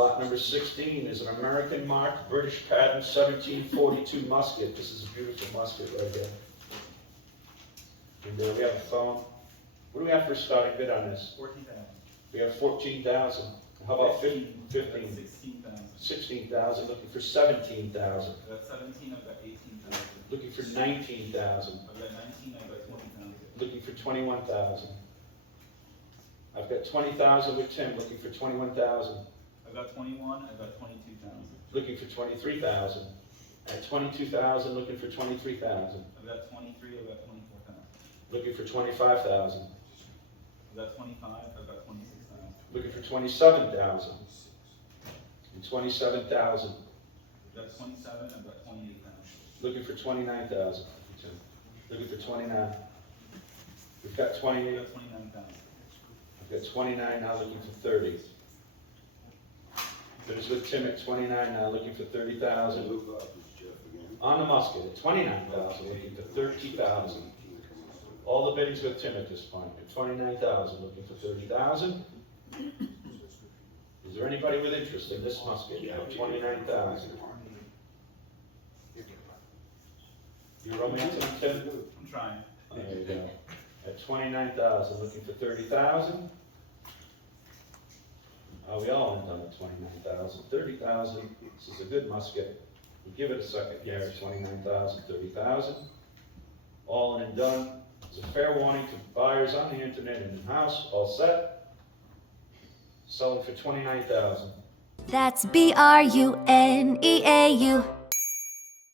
Lot number 16 is an American marked British pattern 1742 musket. This is a beautiful musket right here. And there we have a phone. What do we have for a starting bid on this? 14,000. We have 14,000. How about 15? 16,000. 16,000, looking for 17,000. I've got 17, I've got 18,000. Looking for 19,000. I've got 19, I've got 20,000. Looking for 21,000. I've got 20,000 with Tim, looking for 21,000. I've got 21, I've got 22,000. Looking for 23,000. At 22,000, looking for 23,000. I've got 23, I've got 24,000. Looking for 25,000. I've got 25, I've got 26,000. Looking for 27,000. And 27,000. I've got 27, I've got 28,000. Looking for 29,000. Looking for 29. We've got 28. I've got 29,000. I've got 29 now, looking for 30. Finished with Tim at 29 now, looking for 30,000. On the musket at 29,000, looking for 30,000. All the biddings with Tim at this point at 29,000, looking for 30,000. Is there anybody with interest in this musket at 29,000? You romancing, Tim? I'm trying. There you go. At 29,000, looking for 30,000. We all end up at 29,000. 30,000, this is a good musket. We'll give it a second here, 29,000, 30,000. All in and done. It's a fair warning to buyers on the internet and in-house, all set. Selling for 29,000. That's BRUNEAU.